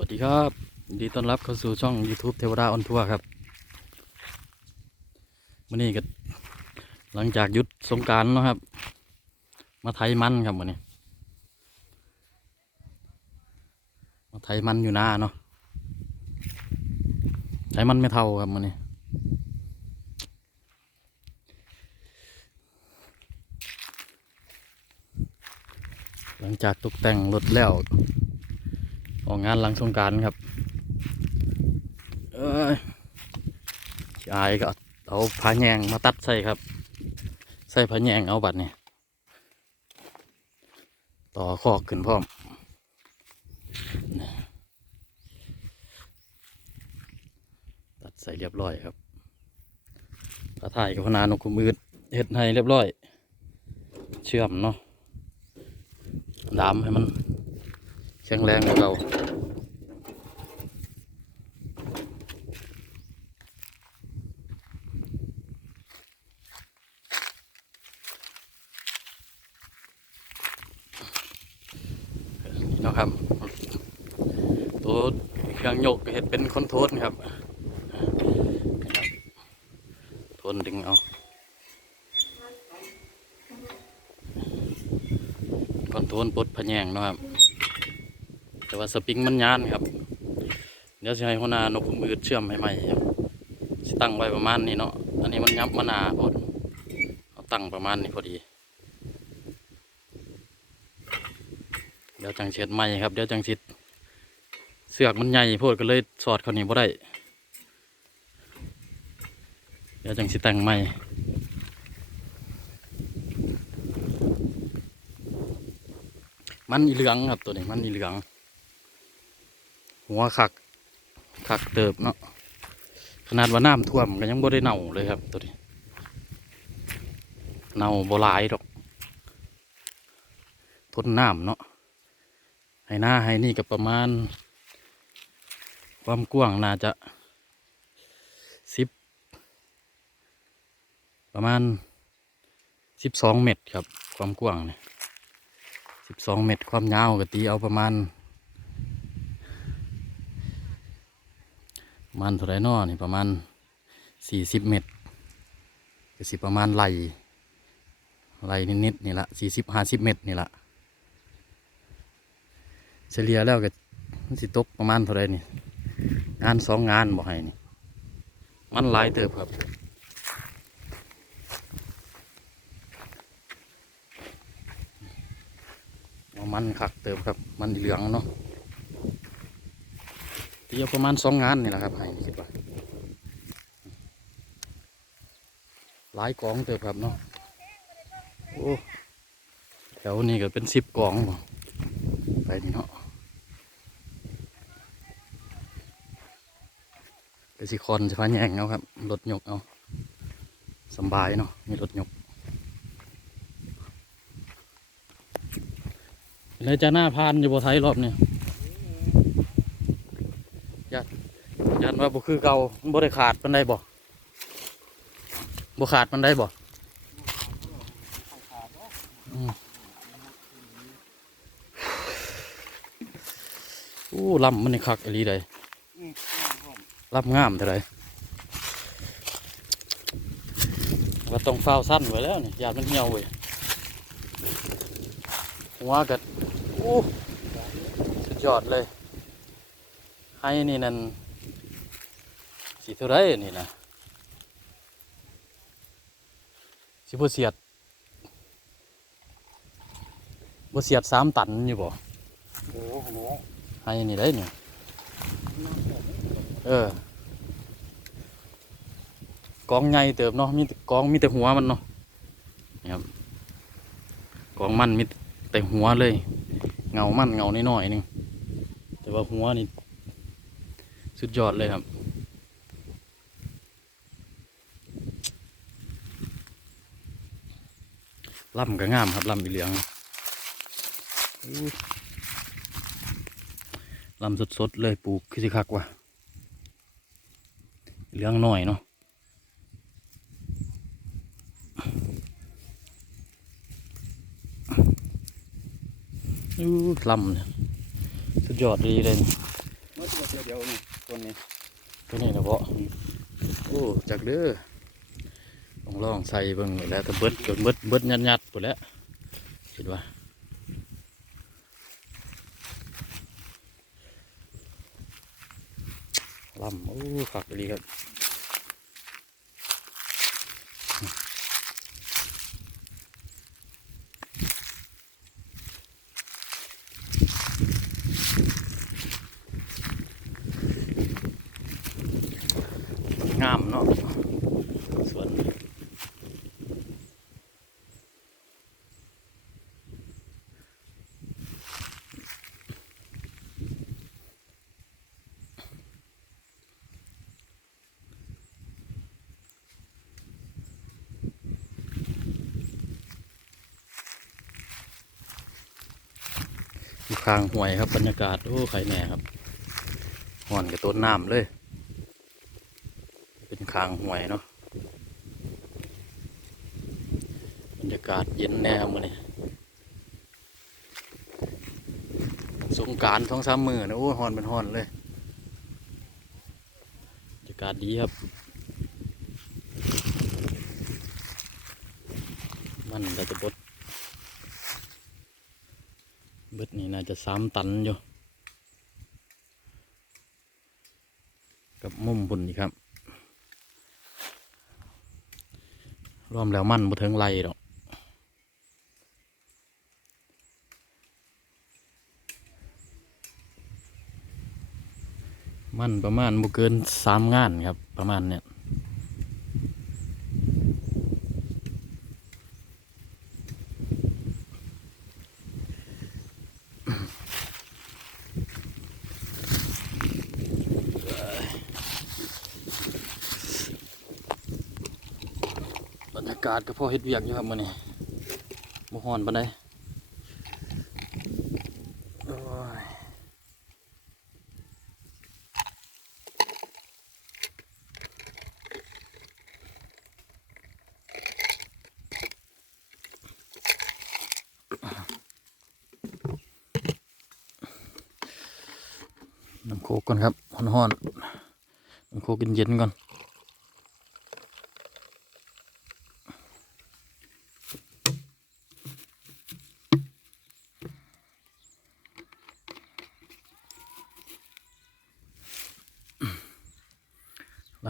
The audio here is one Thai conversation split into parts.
วัสดีครับยินดีต้อนรับเข้าสู่ช่อง YouTube เทวดาออนทัวร์ครับวันนี้ก็หลังจากยุดสงกรารนะครับ มาไทยมันครับวันนี้ มาไทยมันอยู่หน้าเนาะไทยมันไม่เท่าครับวันนี้หลังจากตกแต่งรถแล้ว ออกงานหลังสงกรารครับเอ้ยชายก็เอาผ้าแยงมาตัดใส่ครับ ใส่ผ้าแยงเอาบัดนี่ต่อคอกขึ้นพร้อมนี่ตัดใส่เรียบร้อยครับกระถ่ายกับพนานกคุมอืดเฮ็ดให้เรียบร้อย เชื่อมเนาะดามให้มันแข็งแรงกว่าเรานี่เนาะครับ ตัว เครื่องยกเห็ดเป็นคอนโทรลครับนี่ครับทนดึงเอาคอนโทรลปลดพะแยงนะครับ แต่ว่าสปริงมันยานครับ เดี๋ยวจะให้หัวหน้านกขุมอืดเชื่อมให้ใหม่ครับสิตั้งไว้ประมาณนี้เนาะ อันนี้มันยับมาหนาพอดเอาตั้งประมาณนี้พอดี เดี๋ยวจังเช็ดใหม่ครับ เดี๋ยวจังชิด สือกมันใหญ่โพดก็เลยสอดเขานี่บ่ได้ เดี๋ยวจังสิแต่งใหม่มันอีเหลืองครับตัวนี้มันอีเหลือง หัวขักขักเติบเนาะขนาดว่าน้ำท่วมก็ยังบ่ได้เน่าเลยครับตัวนี้เน่าบ่หลายดอกทนน้ำเนาะให้หน้าให้นี่กับประมาณ ความกว้างน่าจะสิบประมาณสิบสองเมตรครับ ความกว้างเนี่ยสิบสองเมตร ความยาวก็ตีเอาประมาณประมาณเท่าไรนอนี่ประมาณสี่สิบเมตรก็สิประมาณไหลไหลนิดๆนี่ละสี่สิบห้าสิบเมตรนี่ละเฉลี่ยแล้วก็สิตกประมาณเท่าไรนี่ งานสองงานบอกให้นี่ มันหลายเติบครับมันคักเติบครับ มันเหลืองเนาะเดียวประมาณสองงานนี่แหละครับให้คิดว่าหลายกองเติบครับเนาะโอ้แถวนี้ก็เป็นสิบกองไปนี่เนาะ ไปสิคอนจะพาแยงเอาครับรถยกเอาสบายเนาะมีรถยกเลยจะหน้าพานอยู่บนไทยรอบเนี้ยันว่าบ่คือเก่ามันบ่ได้ขาดมันได้บ่บ่ขาดมันได้บ่อืมโอ้ลำมันนี่คักอีหลีเลย ลำงามเท่าไรว่าต้องฟ้าวสั้นไว้แล้วนี่ยานมันเหี่ยวเว้ยหัวกัดโอ้สุดยอดเลย ให้นี่นั่นสีเท่าไรนี่นะสิบ่เสียดบ่เสียดสามตันอยู่บ่โอ้โหให้นี่ได้เนี่ย เออกองใหญ่เติบเนาะมีกองมีแต่หัวมันเนาะครับกองมันมีแต่หัวเลย เงามันเงาน้อยๆหนึงแต่ว่าหัวนี่สุดยอดเลยครับลำก็งามครับลำอีเหลืองอู้ลำสดๆเลยปลูกคือสิคักว่ะ เหลืองหน่อยเนาะอู้ลำเนี่ยสุดยอดดีเลยนี่ยวเดี๋ยวนี่ต้นนี้ตัวนี้นะเพาะโอ้จักเด้อลองลองใส่เบิ่งนี่แหล้วแต่เบิดจนเบิดเบิดยัดยัดๆหมดแล้วคิดว่า ลำโอ้ขักดีครับงามเนาะสวน อยู่ข้างห้วยครับบรรยากาศโอ้ไข่แหน่ครับห่อนกับต้นน้ำเลย เป็นคางห่วยเนาะบรรยากาศเย็นแน่มือนี้สงการท้องสามมือนะโอ้ยฮอนเป็นฮอนเลยบรรยากาศดีครับ มันก็จะบด บิดนี่น่าจะสามตันอยู่ กับมุมบุญนี่ครับ รวมแล้วมั่นบ่ถึงไรดอกมันประมาณบ่เกินสามงานครับประมาณเนี้ย รรยากาศก็พอเฮ็ดเวียกอยู่ครับมื้อนี้บ่ฮ้อนปานใดน้ำโคกก่อนครับฮ้อนๆน้ำโคกเย็นๆก่อน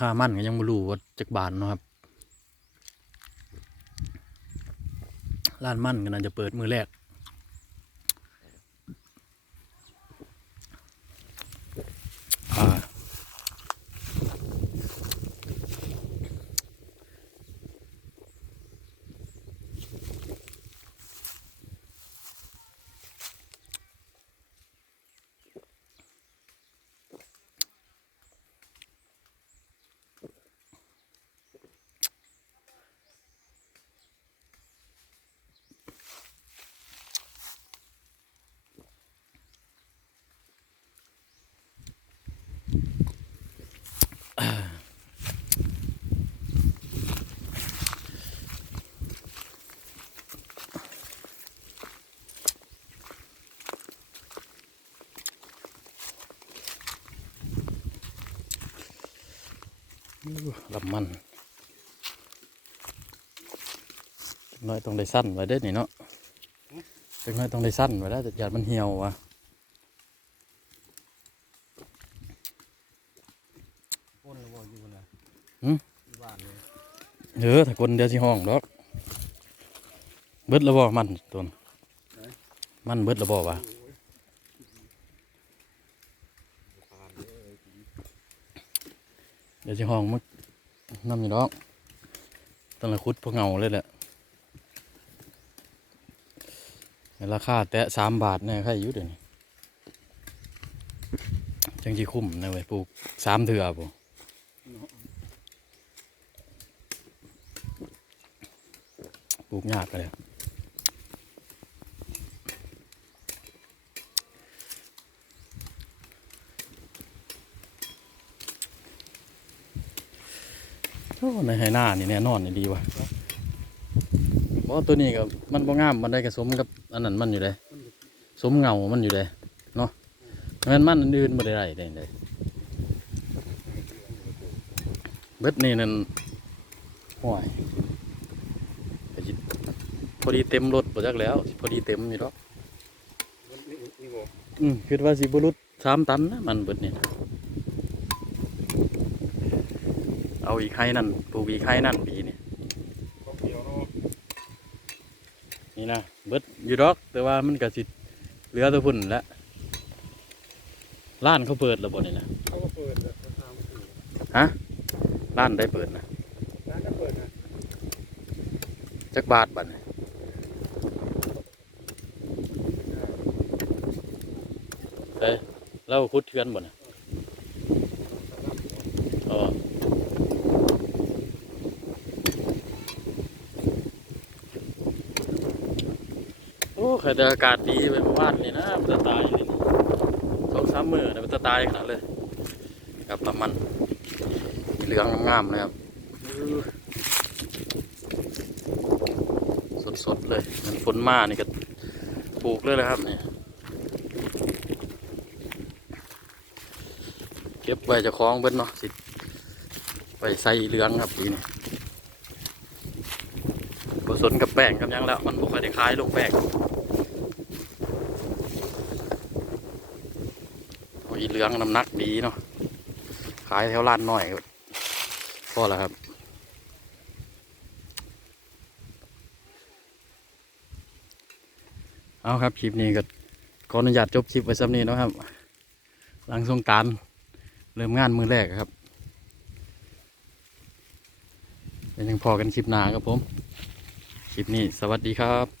คามันก็ยังไม่รู้ว่าจักบาทเนาะครับร้านมันก็น่าจะเปิดมือแรก ลำมันจักหน้อยต้องได้สั้นไว้ได้อนี่เนาะจักหน้อยต้องได้สั้นไว้ได้แต่ยาดมันเหี่ยวว่ะพ่นหรือว่าอยู่นะหืมอยู่บ้านเลยเออถ้าคนเดียวสิห้องดอก เบิดแล้วบ่มันตัวน่ะมันเบิดแล้วบ่วะผ่านเลยเดี๋ยวสิห้องมัน น้ำอยู่ดอกต้องละคุดพวกเงาเลยแหละราคาแตะสามบาทเนี่ยใครอยู่เดี๋ยวนี้จังจีคุ้มนะเว้ยปลูกสามเถื่อปูปลูกยากเลย โอ้ในไฮน้านี่แน่นอนนี่ดีว่ะเพราะตัวนี้ก็มันบ่งามมันได้กระสมกับอันนั้นมันอยู่เลยสมเงามันอยู่เลยเนาะงั้นมันอันอื่นบ่ได้ไรเลยเบ็ดนี่นั่นห่วยพอดีเต็มรถบ่จักแล้ว พอดีเต็มนี่รอกอืมคิดว่าสิบ่รุดสามตันนะมันเบ็ดนี่ เอาอีกไข่นั่นปลูกอีกไข่นั่นปีนี่ก็เกี่ยวเนาะนี่นะเบิดอยู่ดอก แต่ว่ามันก็สิเหลือแตัวพุ่นแหล้วร้านเขาเปิดแล้วบ่นี่นะเขาก็เปิดแต่ราคาไม่ถึงร้านได้เปิดนะร้านก็เปิดนะจักบาทบัดนี่เอ้ยเราคุดเทือนบ่นะอ๋อ ใครแต่อากาศดีไปเมื่อวานนี่นะมันจะตายเลยสองสามมือนะมันจะตายขนาดเลยครับน้ำมันเหลืองงามๆเลยครับสดๆเลยมันฝนมานี่ก็ปลูกเลยนะครับเนี่ยเก็บไว้จะคล้องเบิ้เนาะสิไปใส่เหลืองครับปีนี้ผสมกับแป้งกับยังแล้ว มันบ่ค่อยได้คล้ายลงแป้ง โอ้ย เหลืองน้ำหนักดีเนาะขายแถวร้านหน่อยก็พอแล้วครับเอาครับคลิปนี้ก็ขออนุญาตจบคลิปไว้ซ้ำนี้นะครับ หลังสงการเริ่มงานมือแรกครับเป็นยังพอกันคลิปหนาครับผม คลิปนี้สวัสดีครับ